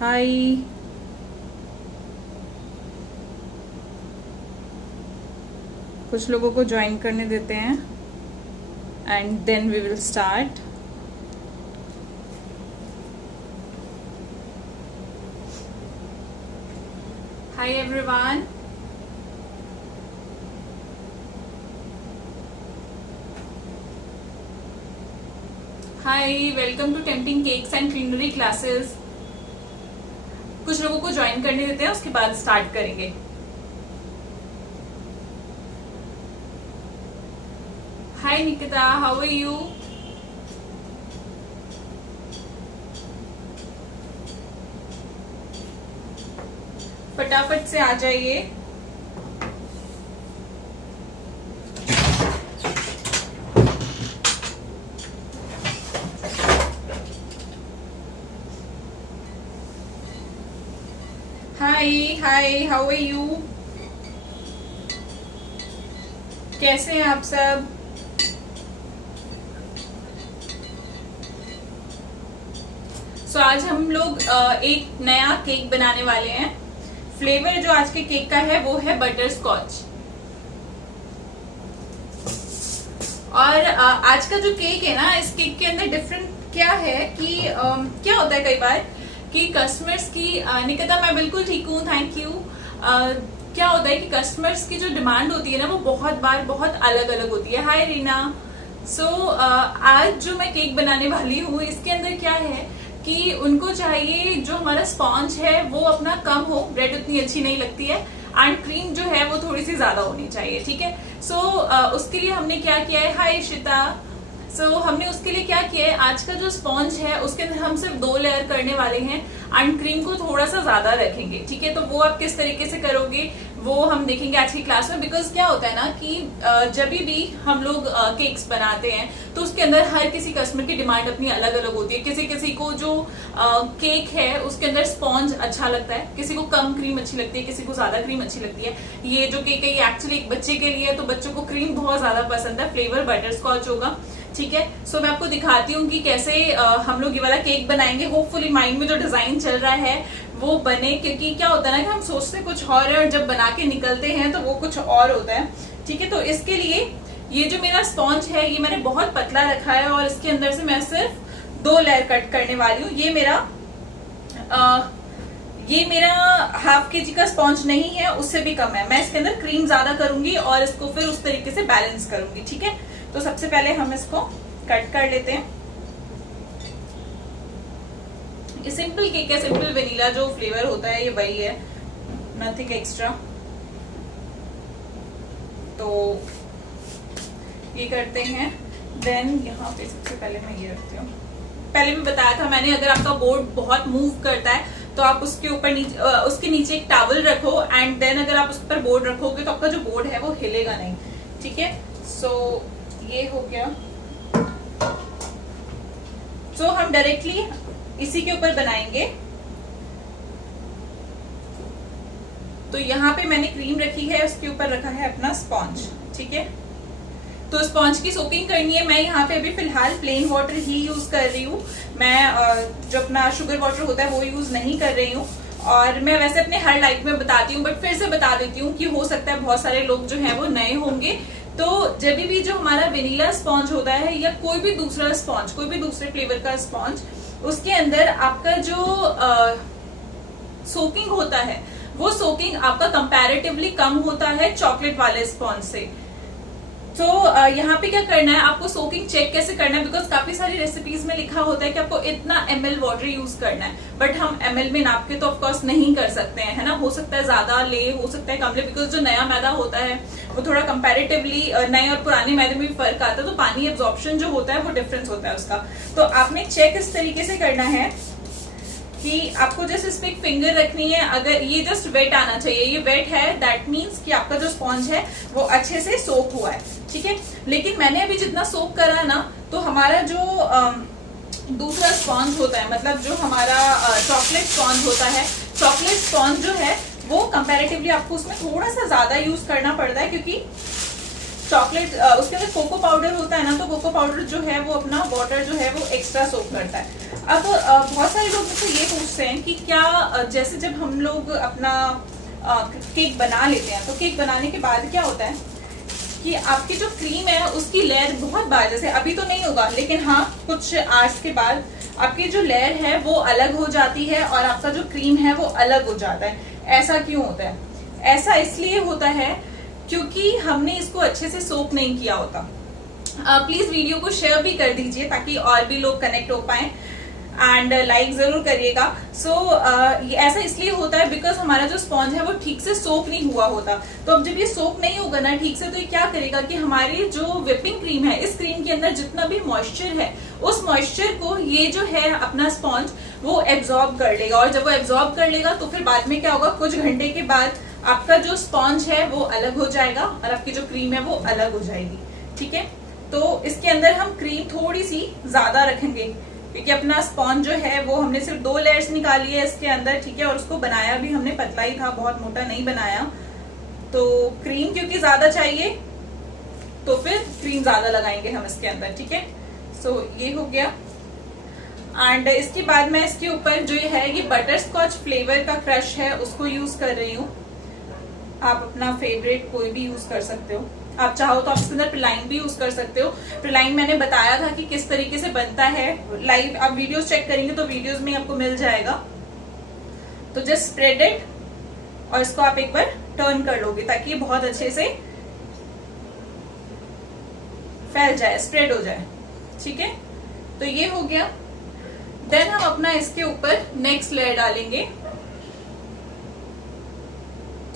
हाय। कुछ लोगों को ज्वाइन करने देते हैं and then we will start. Hi everyone. Hi, welcome to tempting cakes and culinary classes. कुछ लोगों को ज्वाइन करने देते हैं, उसके बाद स्टार्ट करेंगे। हाय निकिता, हाउ आर यू? फटाफट से आ जाइए। हाय हाय, हाउ आर यू? कैसे हैं आप सब? आज हम लोग एक नया केक बनाने वाले हैं। फ्लेवर जो आज के केक का है वो है बटर स्कॉच। और आज का जो केक है ना, इस केक के अंदर डिफरेंट क्या है कि क्या होता है कई बार कि कस्टमर्स की निकिता, मैं बिल्कुल ठीक हूँ, थैंक यू। क्या होता है कि कस्टमर्स की जो डिमांड होती है ना, वो बहुत बार बहुत अलग अलग होती है। हाय रीना। आज जो मैं केक बनाने वाली हूँ, इसके अंदर क्या है कि उनको चाहिए जो हमारा स्पॉन्ज है वो अपना कम हो, ब्रेड उतनी अच्छी नहीं लगती है, एंड क्रीम जो है वो थोड़ी सी ज्यादा होनी चाहिए। ठीक है। उसके लिए हमने क्या किया है, हाय श्रिता। हमने उसके लिए क्या किया है, आज का जो स्पॉन्ज है उसके अंदर हम सिर्फ 2 लेयर करने वाले हैं एंड क्रीम को थोड़ा सा ज्यादा रखेंगे। ठीक है। तो वो आप किस तरीके से करोगे वो हम देखेंगे आज की क्लास में। बिकॉज क्या होता है ना कि जब भी हम लोग केक्स बनाते हैं तो उसके अंदर हर किसी कस्टमर की डिमांड अपनी अलग अलग होती है। किसी किसी को जो केक है उसके अंदर स्पॉन्ज अच्छा लगता है, किसी को कम क्रीम अच्छी लगती है, किसी को ज्यादा क्रीम अच्छी लगती है। ये जो केक है ये एक्चुअली एक बच्चे के लिए है, तो बच्चों को क्रीम बहुत ज्यादा पसंद है। फ्लेवर बटर स्कॉच होगा। ठीक है। मैं आपको दिखाती हूँ कि कैसे हम लोग ये वाला केक बनाएंगे। होपफुली माइंड में जो डिजाइन चल रहा है वो बने, क्योंकि क्या होता है ना कि हम सोचते कुछ और है और जब बना के निकलते हैं तो वो कुछ और होता है। ठीक है। तो इसके लिए ये जो मेरा स्पॉन्ज है ये मैंने बहुत पतला रखा है और इसके अंदर से मैं सिर्फ 2 लेयर कट करने वाली हूँ। ये मेरा ½ kg का स्पॉन्ज नहीं है, उससे भी कम है। मैं इसके अंदर क्रीम ज्यादा करूंगी और इसको फिर उस तरीके से बैलेंस करूंगी। ठीक है। तो सबसे पहले हम इसको कट कर लेते हैं। ये सिंपल केक है, सिंपल वेनिला जो फ्लेवर होता है ये वही है, नथिंग एक्स्ट्रा। तो ये करते हैं। देन यहाँ पे सबसे पहले मैं ये रखती हूँ। पहले भी बताया था मैंने, अगर आपका बोर्ड बहुत मूव करता है तो आप उसके ऊपर उसके नीचे एक टॉवल रखो एंड देन अगर आप उस पर बोर्ड रखोगे तो आपका जो बोर्ड है वो हिलेगा नहीं। ठीक है। ये हो गया। हम डायरेक्टली इसी के ऊपर बनाएंगे। तो यहाँ पे मैंने क्रीम रखी है, उसके ऊपर रखा है अपना स्पॉन्ज। ठीक है। तो स्पॉन्ज की सोकिंग करनी है। मैं यहाँ पे अभी फिलहाल प्लेन वाटर ही यूज कर रही हूँ। मैं जो अपना शुगर वाटर होता है वो यूज नहीं कर रही हूँ। और मैं वैसे अपने हर लाइफ में बताती हूँ, बट फिर से बता देती हूँ कि हो सकता है बहुत सारे लोग जो है वो नए होंगे। तो जब भी जो हमारा वेनिला स्पॉन्ज होता है या कोई भी दूसरा स्पॉन्ज, कोई भी दूसरे फ्लेवर का स्पॉन्ज, उसके अंदर आपका जो सोकिंग होता है वो सोकिंग आपका कंपैरेटिवली कम होता है चॉकलेट वाले स्पॉन्ज से। तो यहाँ पे क्या करना है, आपको सोकिंग चेक कैसे करना है, बिकॉज काफी सारी रेसिपीज में लिखा होता है कि आपको इतना ml वाटर यूज करना है, बट हम ml में नाप के तो ऑफकोर्स नहीं कर सकते हैं, है ना। हो सकता है ज्यादा ले, हो सकता है कम ले, बिकॉज जो नया मैदा होता है वो थोड़ा कंपैरेटिवली नए और पुराने मैदे में भी फर्क आता है, तो पानी एब्जॉर्प्शन जो होता है वो डिफरेंस होता है उसका। तो आपने चेक इस तरीके से करना है कि आपको जस्ट इस पे एक फिंगर रखनी है। अगर ये जस्ट वेट आना चाहिए, ये वेट है, दैट मीन्स कि आपका जो स्पॉन्ज है वो अच्छे से सोक हुआ है। ठीक है। लेकिन मैंने अभी जितना सोक करा ना, तो हमारा जो दूसरा स्पॉन्ज होता है, मतलब जो हमारा चॉकलेट स्पॉन्ज होता है, चॉकलेट स्पॉन्ज जो है वो कंपैरेटिवली आपको उसमें थोड़ा सा ज्यादा यूज करना पड़ता है, क्योंकि चॉकलेट उसके अंदर कोको पाउडर होता है ना, तो कोको पाउडर जो है वो अपना वाटर जो है वो एक्स्ट्रा सोक करता है। अब बहुत सारे लोग मुझसे ये पूछते हैं कि क्या जैसे जब हम लोग अपना केक बना लेते हैं तो केक बनाने के बाद क्या होता है कि आपकी जो क्रीम है उसकी लेयर बहुत बार, जैसे अभी तो नहीं होगा लेकिन हाँ कुछ आवर्स के बाद आपकी जो लेयर है वो अलग हो जाती है और आपका जो क्रीम है वो अलग हो जाता है। ऐसा क्यों होता है? ऐसा इसलिए होता है क्योंकि हमने इसको अच्छे से सोक नहीं किया होता। प्लीज वीडियो को शेयर भी कर दीजिए ताकि और भी लोग कनेक्ट हो पाए, एंड लाइक जरूर करिएगा। सो ऐसा इसलिए होता है बिकॉज हमारा जो स्पॉन्ज है वो ठीक से सोक नहीं हुआ होता। तो अब जब ये सोक नहीं होगा ना ठीक से, तो ये क्या करेगा कि हमारी जो व्हिपिंग क्रीम है, इस क्रीम के अंदर जितना भी मॉइस्चर है उस मॉइस्चर को ये जो है अपना स्पॉन्ज वो एब्जॉर्ब कर लेगा, और जब वो एब्जॉर्ब कर लेगा तो फिर बाद में क्या होगा, कुछ घंटे के बाद आपका जो स्पॉन्ज है वो अलग हो जाएगा और आपकी जो क्रीम है वो अलग हो जाएगी। ठीक है, तो इसके अंदर हम क्रीम थोड़ी सी ज्यादा रखेंगे क्योंकि अपना स्पॉन्ज जो है वो हमने सिर्फ 2 लेयर्स निकाली है इसके अंदर। ठीक है, और उसको बनाया भी हमने पतला ही था, बहुत मोटा नहीं बनाया। तो क्रीम क्योंकि ज्यादा चाहिए तो फिर क्रीम ज्यादा लगाएंगे हम इसके अंदर। ठीक है, सो ये हो गया। एंड इसके बाद मैं इसके ऊपर जो है ये बटर स्कॉच फ्लेवर का क्रश है उसको यूज कर रही हूँ। आप अपना फेवरेट कोई भी यूज कर सकते हो, आप चाहो तो आप इसके अंदर प्रिलाइन भी यूज कर सकते हो। प्रिलाइन मैंने बताया था कि किस तरीके से बनता है, लाइव आप वीडियोस चेक करेंगे तो वीडियोस में आपको मिल जाएगा। तो जस्ट स्प्रेड इट और इसको आप एक बार टर्न कर लोगे ताकि ये बहुत अच्छे से फैल जाए, स्प्रेड हो जाए। ठीक है, तो ये हो गया। देन हम अपना इसके ऊपर नेक्स्ट लेयर डालेंगे।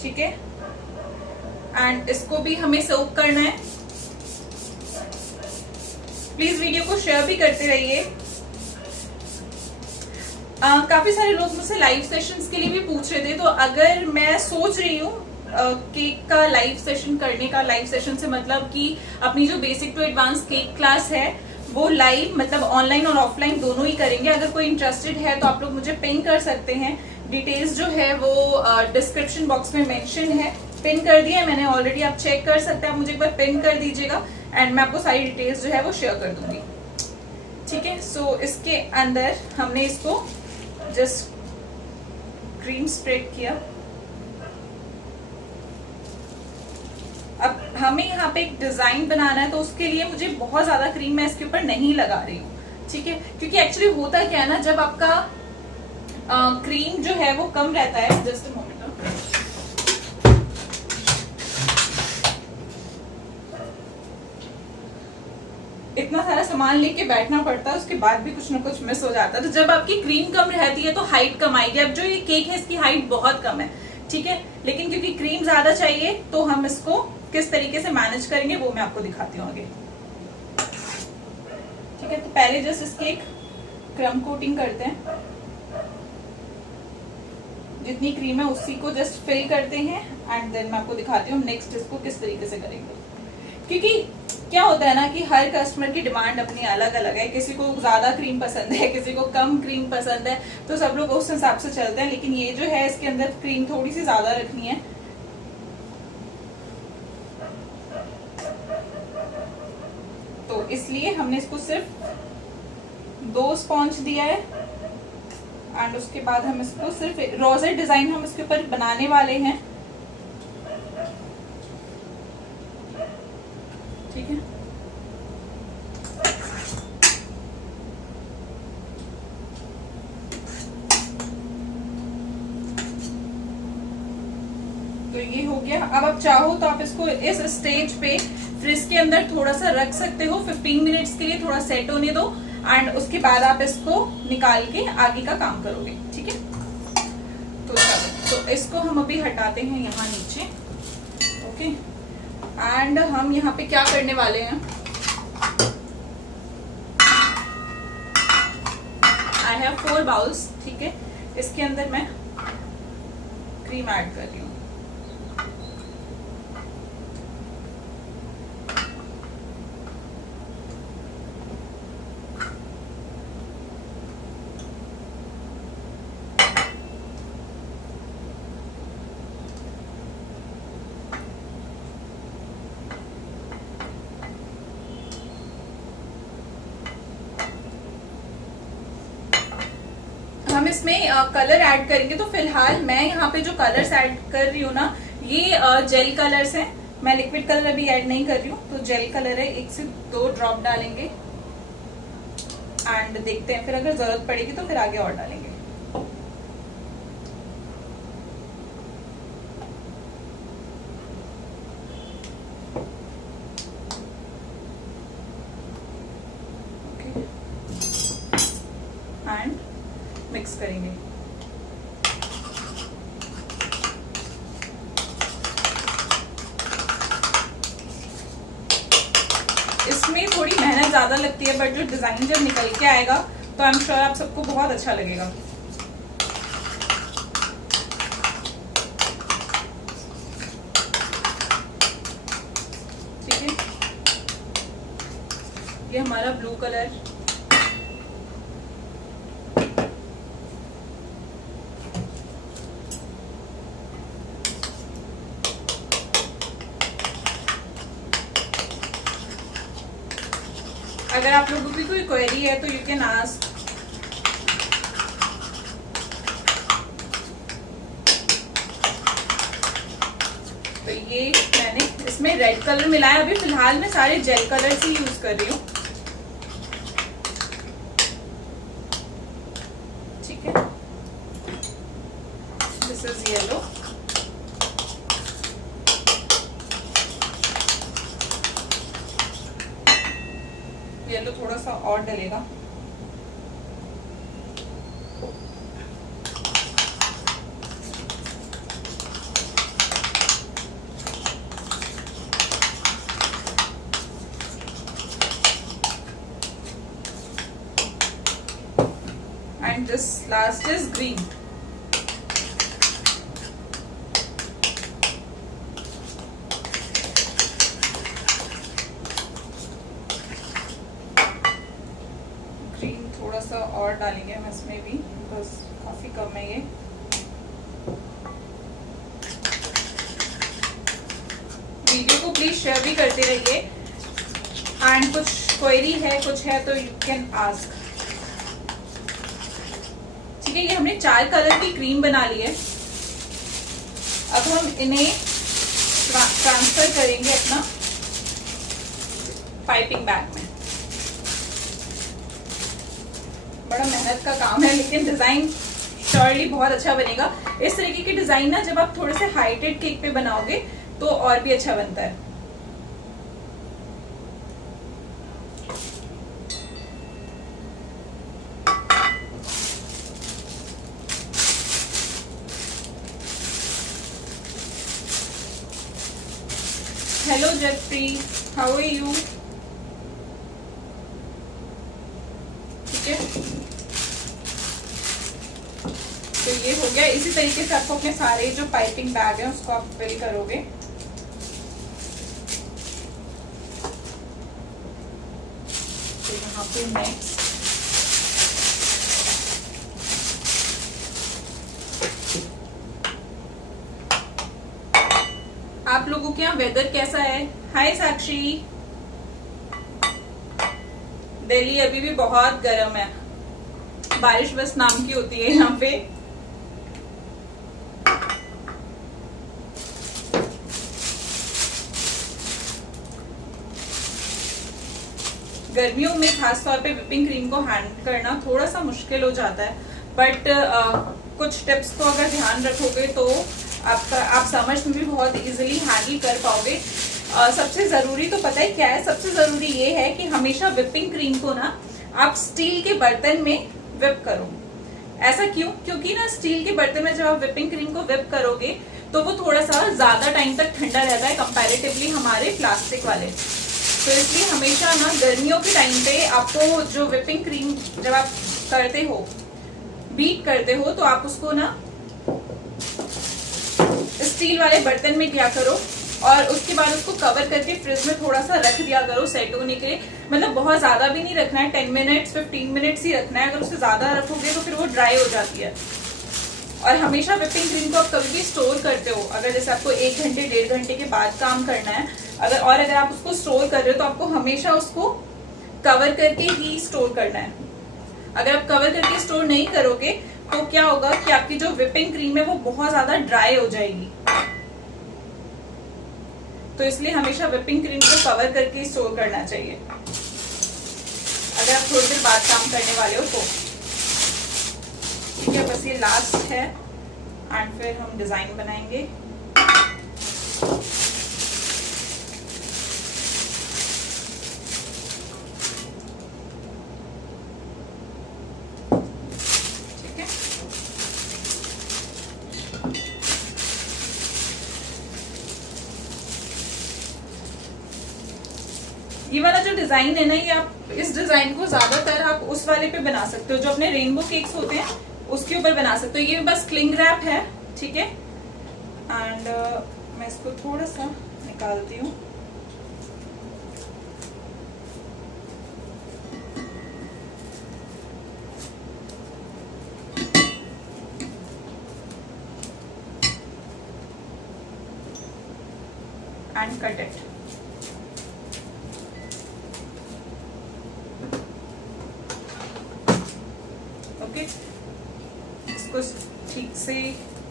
ठीक है, एंड इसको भी हमें सोक करना है। प्लीज वीडियो को शेयर भी करते रहिए। काफी सारे लोग मुझसे लाइव सेशंस के लिए भी पूछ रहे थे, तो अगर मैं सोच रही हूँ केक का लाइव सेशन करने का, लाइव सेशन से मतलब कि अपनी जो basic to advance cake class है वो लाइव मतलब ऑनलाइन और ऑफलाइन दोनों ही करेंगे। अगर कोई इंटरेस्टेड है तो आप लोग मुझे पिन कर सकते हैं। डिटेल्स जो है वो डिस्क्रिप्शन बॉक्स में मेंशन है, पिन कर दिया है मैंने ऑलरेडी, आप चेक कर सकते हैं। आप मुझे एक बार पिन कर दीजिएगा एंड मैं आपको सारी डिटेल्स जो है वो शेयर कर दूंगी। ठीक है, सो इसके अंदर हमने इसको जस्ट क्रीम स्प्रेड किया। अब हमें यहाँ पे एक डिजाइन बनाना है तो उसके लिए मुझे बहुत ज्यादा क्रीम मैं इसके ऊपर नहीं लगा रही हूँ। ठीक है, क्योंकि एक्चुअली होता क्या है ना, जब आपका क्रीम जो है वो कम रहता है, जस्ट अ मोमेंट, इतना सारा सामान लेके बैठना पड़ता है, उसके बाद भी कुछ ना कुछ मिस हो जाता है। तो जब आपकी क्रीम कम रहती है तो हाइट कम आएगी। अब जो ये केक है इसकी हाइट बहुत कम है। ठीक है, लेकिन क्योंकि क्रीम ज्यादा चाहिए तो हम इसको किस तरीके से मैनेज करेंगे वो मैं आपको दिखाती हूँ आगे। ठीक है, तो पहले जस्ट इसकी एक क्रम कोटिंग करते हैं। जितनी क्रीम है उसी को जस्ट फिल करते हैं एंड देन मैं आपको दिखाती हूँ नेक्स्ट इसको किस तरीके से करेंगे। क्योंकि क्या होता है ना कि हर कस्टमर की डिमांड अपनी अलग अलग है, किसी को ज्यादा क्रीम पसंद है, किसी को कम क्रीम पसंद है, तो सब लोग उस हिसाब से चलते हैं। लेकिन ये जो है इसके अंदर क्रीम थोड़ी सी ज्यादा रखनी है। तो इसलिए हमने इसको सिर्फ 2 स्पॉन्ज दिया है एंड उसके बाद हम इसको सिर्फ रोजेट डिजाइन हम इसके ऊपर बनाने वाले हैं। ठीक है, तो ये हो गया। अब आप चाहो तो आप इसको इस स्टेज पे फ्रिज के अंदर थोड़ा सा रख सकते हो 15 मिनट्स के लिए, थोड़ा सेट होने दो एंड उसके बाद आप इसको निकाल के आगे का काम करोगे। ठीक है, तो चलो, तो इसको हम अभी हटाते हैं यहाँ नीचे। ओके, एंड हम यहाँ पे क्या करने वाले हैं, आई हैव 4 बाउल्स। ठीक है, इसके अंदर मैं क्रीम ऐड कर रही हूँ। इसमें कलर ऐड करेंगे, तो फिलहाल मैं यहाँ पे जो कलर्स ऐड कर रही हूँ ना, ये जेल कलर्स हैं। मैं लिक्विड कलर अभी ऐड नहीं कर रही हूँ, तो जेल कलर है, 1 से 2 ड्रॉप डालेंगे एंड देखते हैं, फिर अगर जरूरत पड़ेगी तो फिर आगे और डालेंगे। एंड मिक्स करेंगे। इसमें थोड़ी मेहनत ज्यादा लगती है, बट जो डिजाइन जब निकल के आएगा तो आई एम श्योर आप सबको बहुत अच्छा लगेगा। ठीक है, ये हमारा ब्लू कलर, अगर आप लोगों की कोई क्वेरी है तो यू कैन आस्क। तो ये मैंने इसमें रेड कलर मिलाया, अभी फिलहाल मैं सारे जेल कलर्स ही यूज कर रही हूँ। ठीक है, दिस इज येलो। येलो थोड़ा सा और डलेगा। And this last is green. थोड़ा सा और डालेंगे हम इसमें भी, बिकॉज काफी कम है ये। वीडियो को प्लीज शेयर भी करते रहिए, एंड कुछ क्वेरी है, कुछ है तो यू कैन आस्क। ठीक है, ये हमने 4 कलर की क्रीम बना ली है। अब हम इन्हें ट्रांसफर करेंगे अपना पाइपिंग बैग में। बड़ा मेहनत का काम है, लेकिन डिजाइन श्योरली बहुत अच्छा बनेगा। इस तरीके की डिजाइन ना जब आप थोड़े से हाइटेड केक पे बनाओगे तो और भी अच्छा बनता है। Hello Jeffrey, how are you? ठीक है, तो ये हो गया। इसी तरीके से आपको अपने सारे जो पाइपिंग बैग है उसको आप फिल करोगे। तो यहाँ पे नेक्स्ट आप लोगों के यहाँ वेदर कैसा है? हाय साक्षी, दिल्ली अभी भी बहुत गर्म है, बारिश बस नाम की होती है यहाँ पे। गर्मियों में खासतौर पे व्हिपिंग क्रीम को हैंडल करना थोड़ा सा मुश्किल हो जाता है, बट कुछ टिप्स को अगर ध्यान रखोगे तो आप समझ में भी बहुत इजीली हैंडल कर पाओगे। सबसे जरूरी तो पता है क्या है? सबसे जरूरी ये है कि हमेशा व्हिपिंग क्रीम को ना आप स्टील के बर्तन में व्हिप करो। ऐसा क्यों? क्योंकि ना स्टील के बर्तन में जब आप व्हिपिंग क्रीम को व्हिप करोगे तो वो थोड़ा सा ज्यादा टाइम तक ठंडा रहता है कंपैरेटिवली हमारे प्लास्टिक वाले। तो इसलिए हमेशा ना गर्मियों के टाइम पे आपको जो व्हिपिंग क्रीम जब आप करते हो, बीट करते हो, तो आप उसको ना स्टील वाले बर्तन में किया करो और उसके बाद उसको कवर करके फ्रिज में थोड़ा सा रख दिया करो सेट होने के लिए। मतलब बहुत ज्यादा भी नहीं रखना है, 10 मिनट्स 15 मिनट्स ही रखना है। अगर उससे ज्यादा रखोगे तो फिर वो ड्राई हो जाती है। और हमेशा व्हिपिंग क्रीम को आप कभी भी स्टोर करते हो, अगर जैसे आपको 1 घंटे 1.5 घंटे के बाद काम करना है, अगर आप उसको स्टोर कर रहे हो तो आपको हमेशा उसको कवर करके ही स्टोर करना है। अगर आप कवर करके स्टोर नहीं करोगे, तो क्या होगा कि आपकी जो व्हिपिंग क्रीम है वो बहुत ज्यादा ड्राई हो जाएगी। तो इसलिए हमेशा व्हिपिंग क्रीम को कवर करके स्टोर करना चाहिए अगर आप थोड़ी देर बाद काम करने वाले हो तो। ठीक है, बस ये लास्ट है एंड फिर हम डिजाइन बनाएंगे। ये वाला जो डिजाइन है ना, ये आप इस डिजाइन को ज्यादातर आप उस वाले पे बना सकते हो जो अपने रेनबो केक्स होते हैं उसके ऊपर बना सकते हो। ये बस क्लिंग रैप है, ठीक है। एंड मैं इसको थोड़ा सा निकालती हूँ। And cut it. इसको ठीक से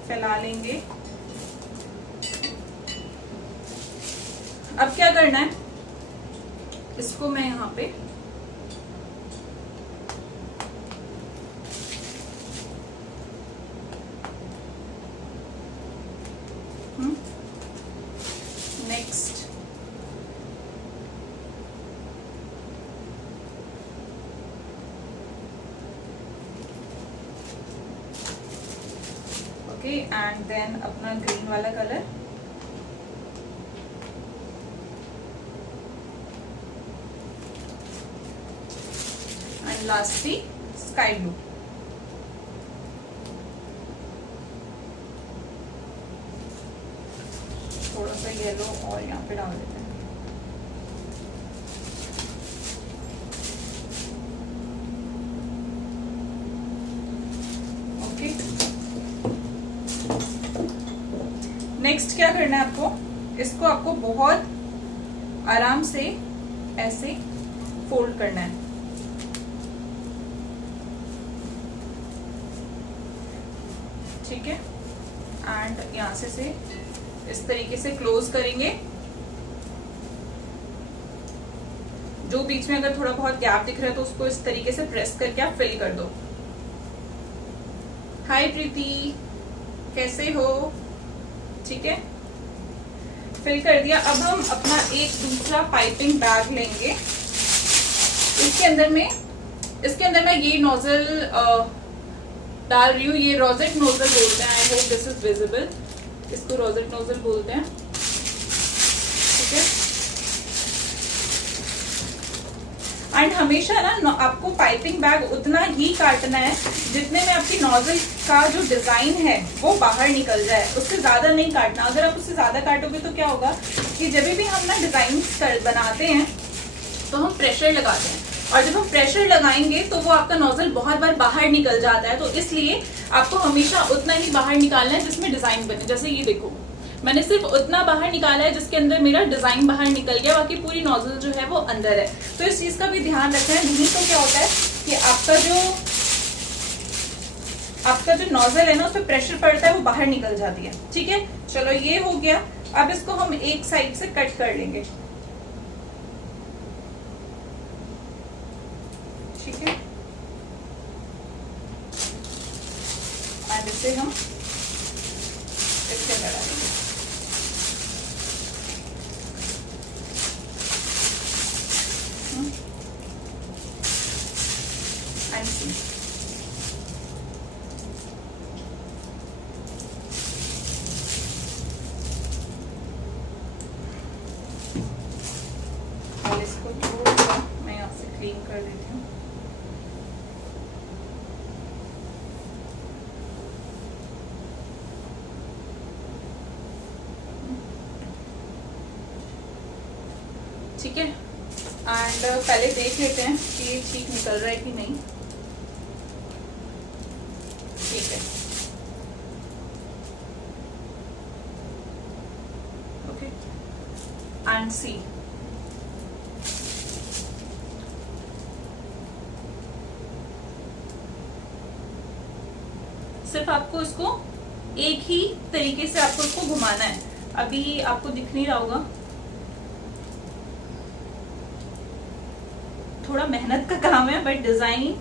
फैला लेंगे। अब क्या करना है, इसको मैं यहाँ पे नेक्स्ट एंड देन अपना ग्रीन वाला colour and lastly sky blue. थोड़ा सा येलो और यहाँ पे डाल देते हैं। नेक्स्ट क्या करना है आपको, इसको आपको बहुत आराम से ऐसे फोल्ड करना है। ठीक है, एंड यहां से इस तरीके से क्लोज करेंगे। जो बीच में अगर थोड़ा बहुत गैप दिख रहा है तो उसको इस तरीके से प्रेस करके आप फिल कर दो। हाय प्रीति, कैसे हो? ठीक है, फिल कर दिया। अब हम अपना एक दूसरा पाइपिंग बैग लेंगे। इसके अंदर मैं ये नोजल डाल रही हूँ। ये रोजेट नोजल बोलते हैं। I hope this is visible. इसको रोजेट नोजल बोलते हैं, ठीक है। एंड हमेशा ना आपको पाइपिंग बैग उतना ही काटना है जितने में आपकी नोजल का जो डिजाइन है वो बाहर निकल जाए, उससे ज्यादा नहीं काटना। अगर आप उससे ज्यादा काटोगे तो क्या होगा कि जब भी हम ना डिजाइन बनाते हैं तो हम प्रेशर लगाते हैं, और जब हम प्रेशर लगाएंगे तो वो आपका नोजल बहुत बार बाहर निकल जाता है। तो इसलिए आपको हमेशा उतना ही बाहर निकालना है जिसमें डिजाइन बने। जैसे ये देखो, मैंने सिर्फ उतना बाहर निकाला है जिसके अंदर मेरा डिजाइन बाहर निकल गया, बाकी पूरी नोजल जो है वो अंदर है। तो इस चीज का भी ध्यान रखना है, नहीं तो क्या होता है कि आपका जो नोजल है ना उस पर प्रेशर पड़ता है, वो बाहर निकल जाती है। ठीक है, चलो ये हो गया। अब इसको हम एक साइड से कट कर लेंगे। ठीक है, और इसे हम इससे लगा देंगे। इसको थोड़ा सा मैं यहाँ से क्लीन कर देती हूँ। ठीक है, एंड पहले देख लेते हैं कि ये ठीक निकल रहा है कि नहीं। ठीक है, ओके, एंड सी सिर्फ आपको इसको एक ही तरीके से आपको इसको घुमाना है। अभी आपको दिख नहीं रहा होगा, थोड़ा मेहनत का काम है, बट डिजाइन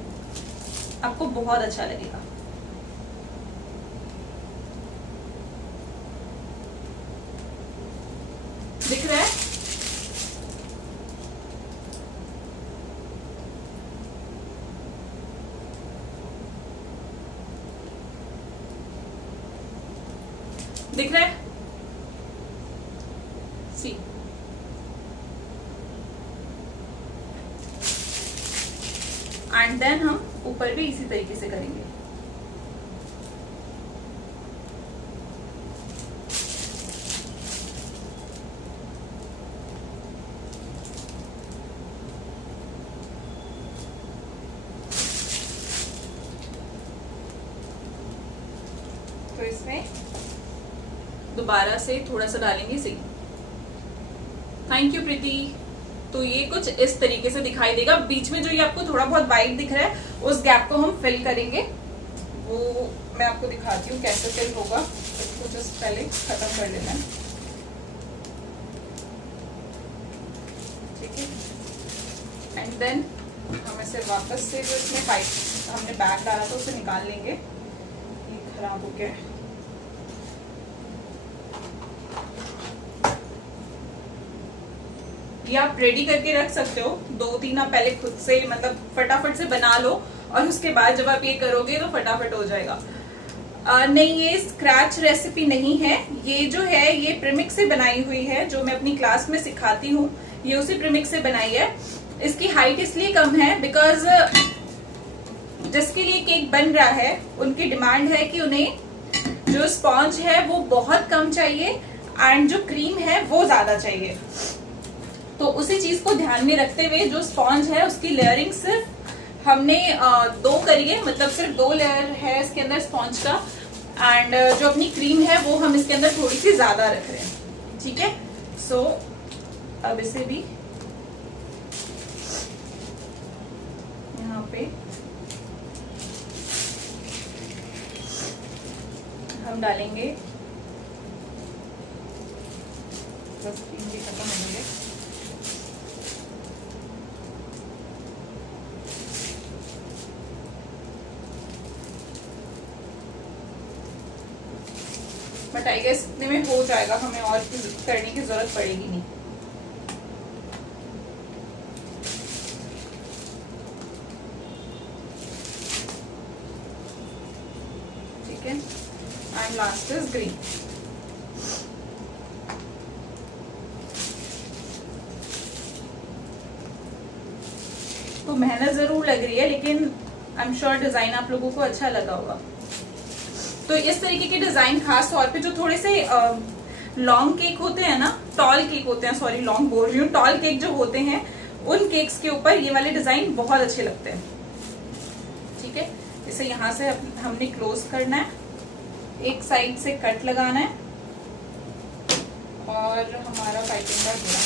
आपको बहुत अच्छा लगेगा। दिख रहा है? दिख रहा है? सी, एंड देन हम ऊपर भी इसी तरीके से करेंगे। तो इसमें दोबारा से थोड़ा सा डालेंगे सी। थैंक यू प्रीति। तो ये कुछ इस तरीके से दिखाई देगा। बीच में जो ये आपको थोड़ा बहुत वाइट दिख रहा है, उस गैप को हम फिल करेंगे। वो मैं आपको दिखाती हूँ कैसे फिल होगा। इसको जस्ट पहले खत्म कर लेना है, ठीक है। एंड देन हम इसे वापस से जो इसमें पाइप हमने बैग डाला था उसे निकाल लेंगे। ये खराब हो गया है। ये आप रेडी करके रख सकते हो, 2-3 आप पहले खुद से मतलब फटाफट से बना लो, और उसके बाद जब आप ये करोगे तो फटाफट हो जाएगा। नहीं, ये स्क्रैच रेसिपी नहीं है। ये जो है ये प्रीमिक्स से बनाई हुई है, जो मैं अपनी क्लास में सिखाती हूँ, ये उसी प्रीमिक्स से बनाई है। इसकी हाइट इसलिए कम है बिकॉज जिसके लिए केक बन रहा है उनकी डिमांड है कि उन्हें जो स्पॉन्ज है वो बहुत कम चाहिए एंड जो क्रीम है वो ज्यादा चाहिए। तो उसी चीज को ध्यान में रखते हुए जो स्पॉन्ज है उसकी लेयरिंग सिर्फ हमने 2 करी है, मतलब सिर्फ 2 लेयर है इसके अंदर स्पॉन्ज का, एंड जो अपनी क्रीम है वो हम इसके अंदर थोड़ी सी ज्यादा रख रहे हैं, ठीक है। सो अब इसे भी यहाँ पे हम डालेंगे, बस क्रीम भी खत्म हो गई है। बट आई गेस इतने में हो जाएगा, हमें और करने की जरूरत पड़ेगी नहीं। ठीक है, एंड लास्ट इज ग्रीन। तो मेहनत जरूर लग रही है, लेकिन आई एम श्योर डिजाइन आप लोगों को अच्छा लगा होगा। तो इस तरीके के डिजाइन खास तौर पे जो थोड़े से लॉन्ग केक होते हैं ना, टॉल केक होते हैं, सॉरी लॉन्ग बोल रही हूँ, टॉल केक जो होते हैं उन केक्स के ऊपर ये वाले डिजाइन बहुत अच्छे लगते हैं, ठीक है। इसे यहाँ से हमने क्लोज करना है, एक साइड से कट लगाना है और हमारा पाइपिंग का घेरा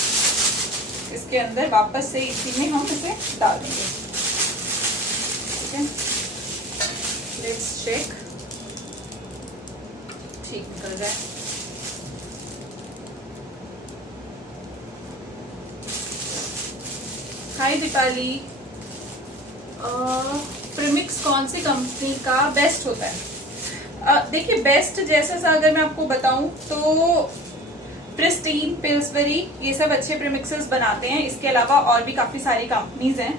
इसके अंदर वापस से इसी में हम इसे डाल देंगे, ठीक है। लेट्स चेक, ठीक निकल जाए। हाय दीपाली, प्रीमिक्स कौन सी कंपनी का बेस्ट होता है? देखिए बेस्ट जैसा सा अगर मैं आपको बताऊं तो प्रिस्टीन, पिल्सबरी, ये सब अच्छे प्रीमिक्सेस बनाते हैं। इसके अलावा और भी काफी सारी कंपनीज हैं।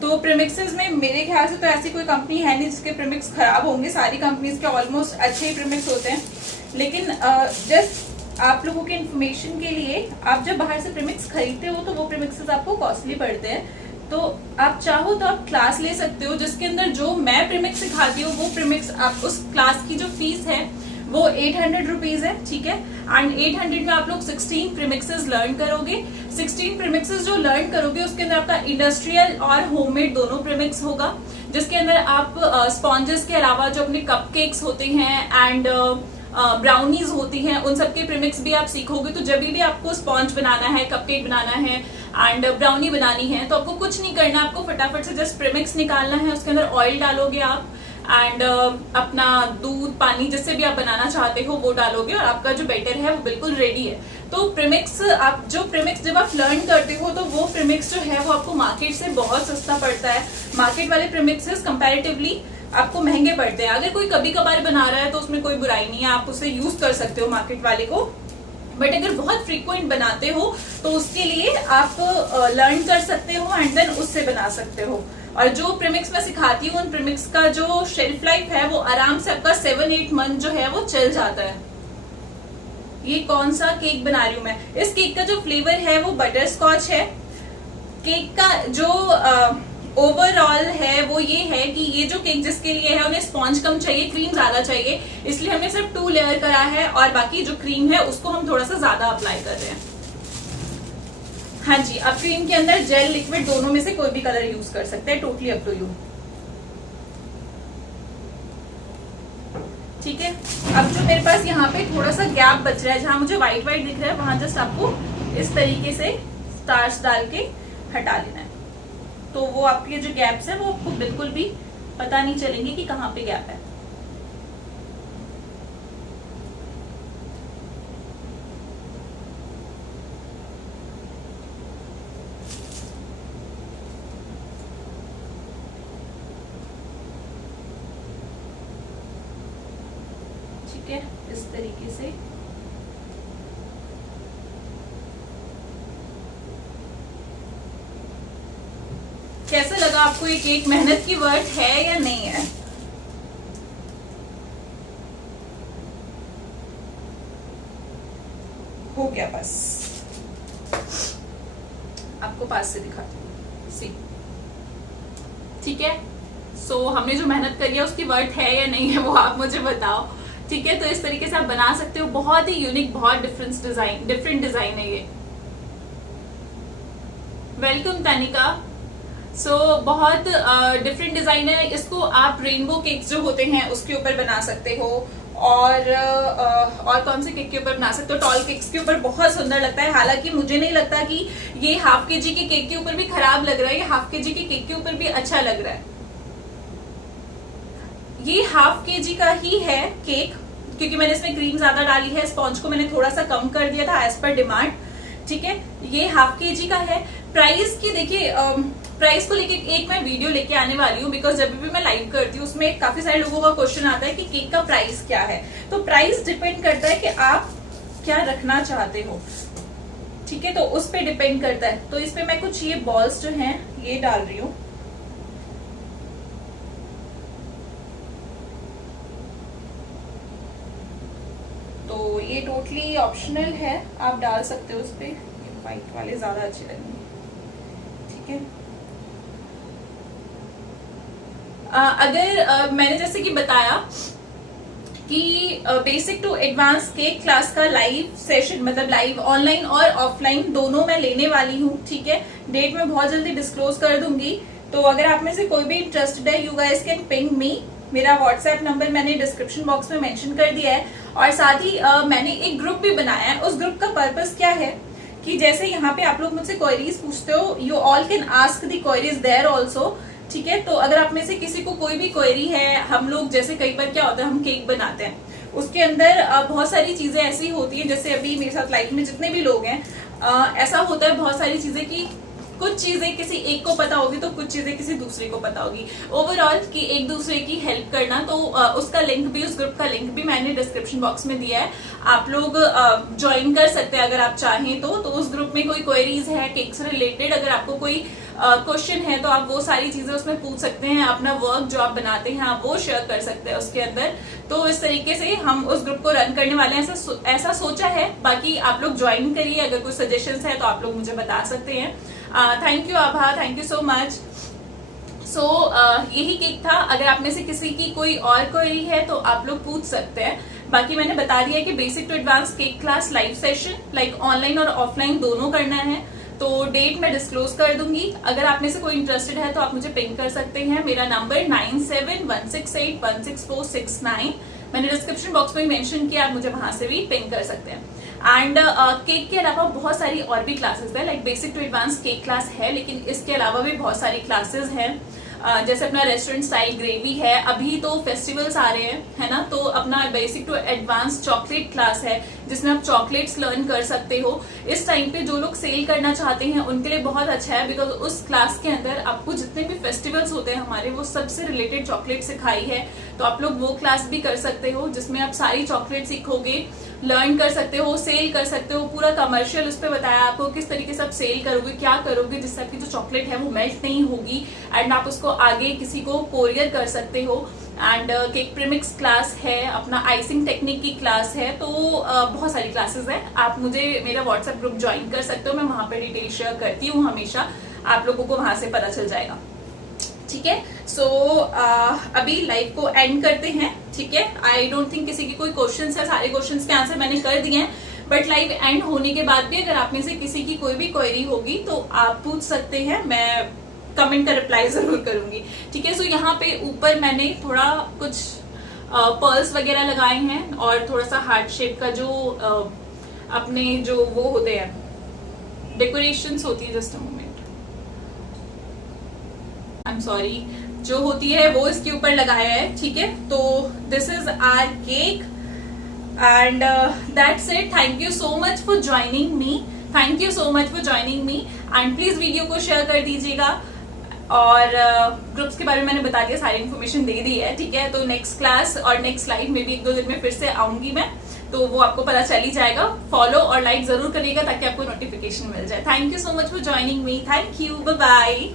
तो प्रीमिक्सेस में मेरे ख्याल से तो ऐसी कोई कंपनी है नहीं जिसके प्रीमिक्स खराब होंगे। सारी कंपनीज के ऑलमोस्ट अच्छे ही प्रीमिक्स होते हैं। लेकिन जस्ट आप लोगों के इन्फॉर्मेशन के लिए, आप जब बाहर से प्रीमिक्स खरीदते हो तो वो प्रीमिक्सेस आपको कॉस्टली पड़ते हैं। तो आप चाहो तो आप क्लास ले सकते हो जिसके अंदर जो मैं प्रीमिक्स सिखाती हूँ वो प्रीमिक्स, आप उस क्लास की जो फीस है वो 800 रुपीज है, ठीक है। एंड 800 में आप लोग 16 प्रीमिक्सेस लर्न करोगे। 16 प्रीमिक्सेस जो लर्न करोगे उसके अंदर आपका इंडस्ट्रियल और होममेड दोनों प्रीमिक्स होगा, जिसके अंदर आप स्पॉन्जेस के अलावा जो अपने कपकेक्स होते हैं एंड ब्राउनीज होती हैं उन सबके प्रीमिक्स भी आप सीखोगे। तो जब भी आपको स्पॉन्ज बनाना है, कपकेक बनाना है एंड ब्राउनी बनानी है तो आपको कुछ नहीं करना, आपको फटाफट से जस्ट प्रीमिक्स निकालना है, उसके अंदर ऑयल डालोगे आप एंड अपना दूध पानी जिससे भी आप बनाना चाहते हो वो डालोगे और आपका जो बैटर है वो बिल्कुल रेडी है। तो प्रीमिक्स जब आप लर्न करते हो तो वो प्रीमिक्स जो है वो आपको मार्केट से बहुत सस्ता पड़ता है। मार्केट वाले प्रीमिक्सेस कंपैरेटिवली आपको महंगे पड़ते हैं। अगर कोई कभी कभार बना रहा है तो उसमें कोई बुराई नहीं है, आप उसे यूज कर सकते हो मार्केट वाले को। बट अगर बहुत फ्रीक्वेंट बनाते हो तो उसके लिए आप लर्न कर सकते हो एंड देन उससे बना सकते हो। और जो प्रीमिक्स मैं सिखाती हूँ उन प्रीमिक्स का जो शेल्फ लाइफ है वो आराम से आपका 7-8 मंथ जो है वो चल जाता है। ये कौन सा केक बना रही हूँ मैं, इस केक का जो फ्लेवर है वो बटर स्कॉच है। केक का जो ओवरऑल है वो ये है कि ये जो केक जिसके लिए है उन्हें स्पॉन्ज कम चाहिए, क्रीम ज्यादा चाहिए, इसलिए हमने सिर्फ 2 लेयर करा है और बाकी जो क्रीम है उसको हम थोड़ा सा ज्यादा अप्लाई कर रहे हैं। हाँ जी, आप क्रीम के अंदर जेल लिक्विड दोनों में से कोई भी कलर यूज कर सकते हैं, टोटली अप टू यू। ठीक है, अब जो मेरे पास यहाँ पे थोड़ा सा गैप बच रहा है जहां मुझे व्हाइट व्हाइट दिख रहा है वहां जस्ट आपको इस तरीके से स्टार्च डाल के हटा लेना है। तो वो आपके जो गैप्स है वो आपको बिल्कुल भी पता नहीं चलेंगे कि कहाँ पे गैप है। ठीक है, इस तरीके से कैसा लगा आपको ये केक, मेहनत की वर्थ है या नहीं है? हो गया बस, आपको पास से दिखाती हूँ, सी। ठीक है, सो हमने जो मेहनत करी है उसकी वर्थ है या नहीं है वो आप मुझे बताओ। ठीक है, तो इस तरीके से आप बना सकते हो, बहुत ही यूनिक, बहुत डिफरेंट डिजाइन है ये। वेलकम तानिका। बहुत डिफरेंट डिजाइन है, इसको आप रेनबो केक्स जो होते हैं उसके ऊपर बना सकते हो और कौन से केक के ऊपर बना सकते हो, टॉल केक्स के ऊपर बहुत सुंदर लगता है। हालांकि मुझे नहीं लगता कि ये ½ kg के केक के ऊपर भी खराब लग रहा है, ये ½ kg के केक के ऊपर भी अच्छा लग रहा है। ये ½ kg का ही है केक, क्योंकि मैंने इसमें क्रीम ज्यादा डाली है, स्पॉन्ज को मैंने थोड़ा सा कम कर दिया था एज पर डिमांड। ठीक है, ये ½ kg का है। प्राइस की देखिए, प्राइस को लेके एक मैं वीडियो लेके आने वाली हूँ, बिकॉज जब भी मैं लाइव करती हूँ उसमें काफी सारे लोगों का क्वेश्चन आता है कि केक का प्राइस क्या है। तो प्राइस डिपेंड करता है कि आप क्या रखना चाहते हो। ठीक है, तो उस पे डिपेंड करता है। तो इस पे मैं कुछ ये बॉल्स जो हैं ये डाल रही हूँ। तो ये टोटली ऑप्शनल है, आप डाल सकते हो उस पे। व्हाइट वाले ज्यादा अच्छे लगेंगे। ठीक है, अगर मैंने जैसे कि बताया कि basic to advance cake class का लाइव सेशन, मतलब लाइव ऑनलाइन और ऑफलाइन दोनों मैं लेने वाली हूँ। ठीक है, डेट मैं बहुत जल्दी डिस्क्लोज कर दूंगी। तो अगर आप में से कोई भी इंटरेस्टेड है, you guys can ping me. मेरा व्हाट्सएप नंबर मैंने डिस्क्रिप्शन बॉक्स में मेंशन कर दिया है। और साथ ही मैंने एक ग्रुप भी बनाया है। उस ग्रुप का पर्पस क्या है कि जैसे यहाँ पे आप लोग मुझसे क्वेरीज पूछते हो, you all can ask the queries there also. ठीक है, तो अगर आप में से किसी को कोई भी क्वेरी है, हम लोग जैसे कई बार क्या होता है, हम केक बनाते हैं, उसके अंदर बहुत सारी चीजें ऐसी होती हैं, जैसे अभी मेरे साथ लाइव में जितने भी लोग हैं, ऐसा होता है बहुत सारी चीजें कि कुछ चीजें किसी एक को पता होगी तो कुछ चीजें किसी दूसरे को पता होगी। ओवरऑल कि एक दूसरे की हेल्प करना, तो उसका लिंक भी, उस ग्रुप का लिंक भी मैंने डिस्क्रिप्शन बॉक्स में दिया है। आप लोग ज्वाइन कर सकते हैं अगर आप चाहें तो उस ग्रुप में कोई क्वेरीज है केक से रिलेटेड, अगर आपको कोई क्वेश्चन है तो आप वो सारी चीजें उसमें पूछ सकते हैं। अपना वर्क जो आप बनाते हैं आप वो शेयर कर सकते हैं उसके अंदर। तो इस तरीके से हम उस ग्रुप को रन करने वाले हैं, ऐसा सोचा है। बाकी आप लोग ज्वाइन करिए, अगर कोई सजेशंस है तो आप लोग मुझे बता सकते हैं। Thank you Abha, thank you so much. यही केक था। अगर आप में से किसी की कोई और क्वेरी है तो आप लोग पूछ सकते हैं। बाकी मैंने बता दिया कि basic to advance cake class live session like online और ऑफलाइन दोनों करना है। तो डेट मैं डिस्क्लोज कर दूंगी। अगर आप में से कोई इंटरेस्टेड है तो आप मुझे पिंग कर सकते हैं। मेरा नंबर 9716816469, मैंने डिस्क्रिप्शन बॉक्स में मेंशन किया, आप मुझे वहां से भी पिंग कर सकते हैं। एंड केक के अलावा बहुत सारी और भी क्लासेस है, like basic to advance cake class है, लेकिन इसके अलावा भी बहुत सारी क्लासेस हैं। जैसे अपना रेस्टोरेंट स्टाइल ग्रेवी है, अभी तो फेस्टिवल्स आ रहे हैं, है ना, तो अपना basic to advance chocolate class है जिसमें आप चॉकलेट्स लर्न कर सकते हो। इस टाइम पे जो लोग सेल करना चाहते हैं उनके लिए बहुत अच्छा है, बिकॉज उस क्लास के अंदर आपको जितने भी फेस्टिवल्स होते हैं हमारे, वो सबसे रिलेटेड चॉकलेट सिखाई है। तो आप लोग वो क्लास भी कर सकते हो जिसमें आप सारी चॉकलेट सीखोगे, लर्न कर सकते हो, सेल कर सकते हो, पूरा कमर्शियल उस पर बताया आपको किस तरीके से आप सेल करोगे, क्या करोगे जिससे आपकी जो चॉकलेट है वो मेल्ट नहीं होगी एंड आप उसको आगे किसी को कोरियर कर सकते हो। एंड केक प्रीमिक्स क्लास है, अपना आइसिंग टेक्निक की क्लास है, तो बहुत सारी क्लासेस है। आप मुझे मेरा व्हाट्सएप ग्रुप ज्वाइन कर सकते हो, मैं वहां पे डिटेल शेयर करती हूँ हमेशा, आप लोगों को वहां से पता चल जाएगा। ठीक है, सो अभी लाइव को एंड करते हैं। ठीक है, आई डोंट थिंक किसी की कोई क्वेश्चंस है, सारे क्वेश्चंस के आंसर मैंने कर दिए हैं, बट लाइव एंड होने के बाद भी अगर आप में से किसी की कोई भी क्वेरी होगी तो आप पूछ सकते हैं, मैं कमेंट का रिप्लाई जरूर करूंगी। ठीक है, सो यहाँ पे ऊपर मैंने थोड़ा कुछ पर्ल्स वगैरह लगाए हैं और थोड़ा सा हार्ट शेप का जो अपने जो वो होते हैं डेकोरेशंस होती है, just a moment, I am sorry, जो होती है वो इसके ऊपर लगाया है। ठीक है, तो this is our cake and that's it. Thank you so much for joining me, thank you so much for joining me and please video को शेयर कर दीजिएगा। और ग्रुप्स के बारे में मैंने बता दिया, सारी इन्फॉर्मेशन दे दी है। ठीक है, तो नेक्स्ट क्लास और नेक्स्ट लाइव में भी 1-2 दिन में फिर से आऊंगी मैं, तो वो आपको पता चल ही जाएगा। फॉलो और लाइक जरूर करिएगा ताकि आपको नोटिफिकेशन मिल जाए। Thank you so much for joining me, thank you, bye bye.